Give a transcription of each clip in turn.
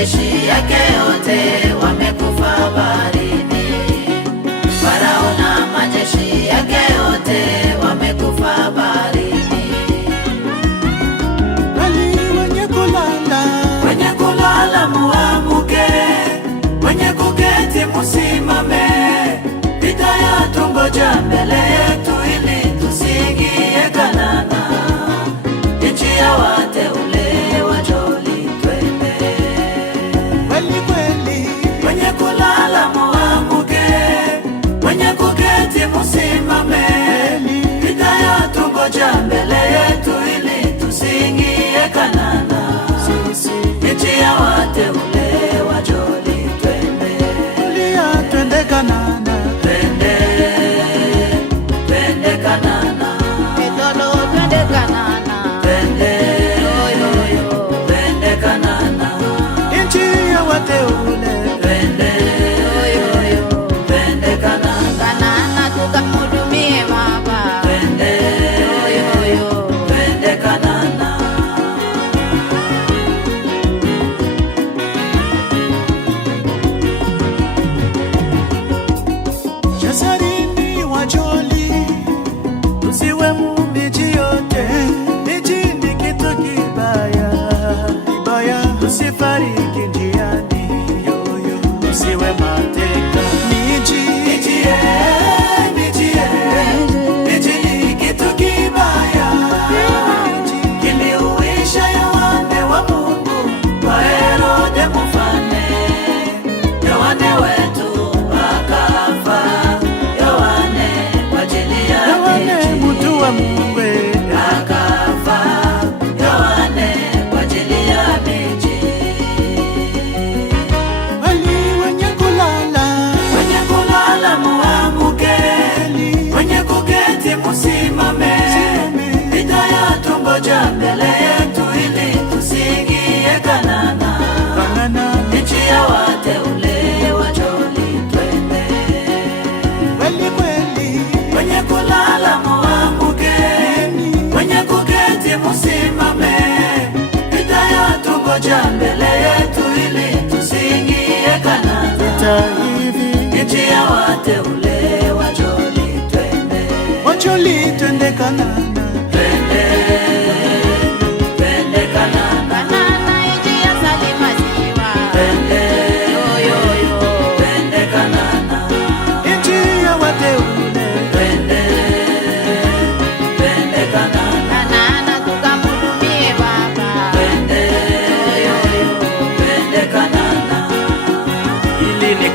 majeshi yake yote wamekufa baharini. Farao na majeshi yake yote wamekufa baharini. Bali wenye kulala muamuke, wenye kuketi musimame. Vita yatungoja mbele yetu ili tusiingie Kanaani, nchi ya wateule wajoli twende. Kweli kweli, wenye kulala muamuke, wenye kuketi musimame. Vita yatungoja mbele yetu ili tusiingie Kanaani, nchi ya wateule wajoli twende. Twende Kanaani. Jazarini wajoli, tusiwe mumiji yote. Miji ni kitu kibaya, tusifariki njiani, tusiwe mateka. Miji ni kitu kibaya, kiliuisha Yohane wa Mungu kwa Herode mfalme. Yohane wetu akafa, Yohane kwa ajili ya mtu wa Mungu akafa, Yohane kwa ajili ya miji. Bali wenye kulala muamuke, wenye kuketi musimame. Vita yatungoja mbele yetu ili tusiingie Kanaani, nchi ya wateule wajoli twende. Kweli kweli, wenye kulala muamuke, wenye kuketi musimame. Vita yatungoja mbele yetu ili tusiingie Kanaani, nchi ya wateule wajoli twende Kanaani.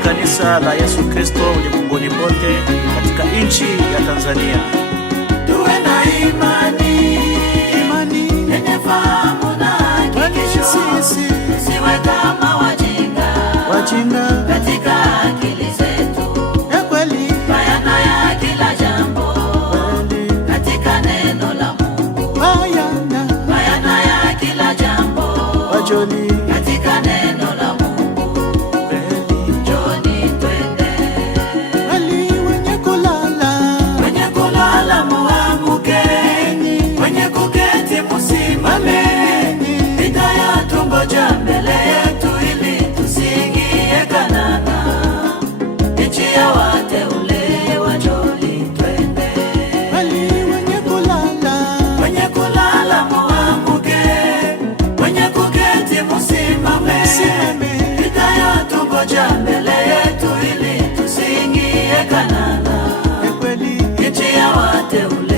Kanisa la Yesu Kristo ulimwenguni pote katika nchi ya Tanzania. Tuwe na imani yenye fahamu na hakikisho, siwe kama wajinga katika akili zetu. Bayana ya kila jambo katika neno la Mungu. Bayana ya kila jambo katika neno la Mungu. Tungoja mbele yetu ili tusiingie Kanaani, nchi ya wateule wajoli twende. Wenye kulala muamuke, wenye kuketi musimame. Vita yatungoja mbele yetu ili tusiingie Kanaani, nchi ya wateule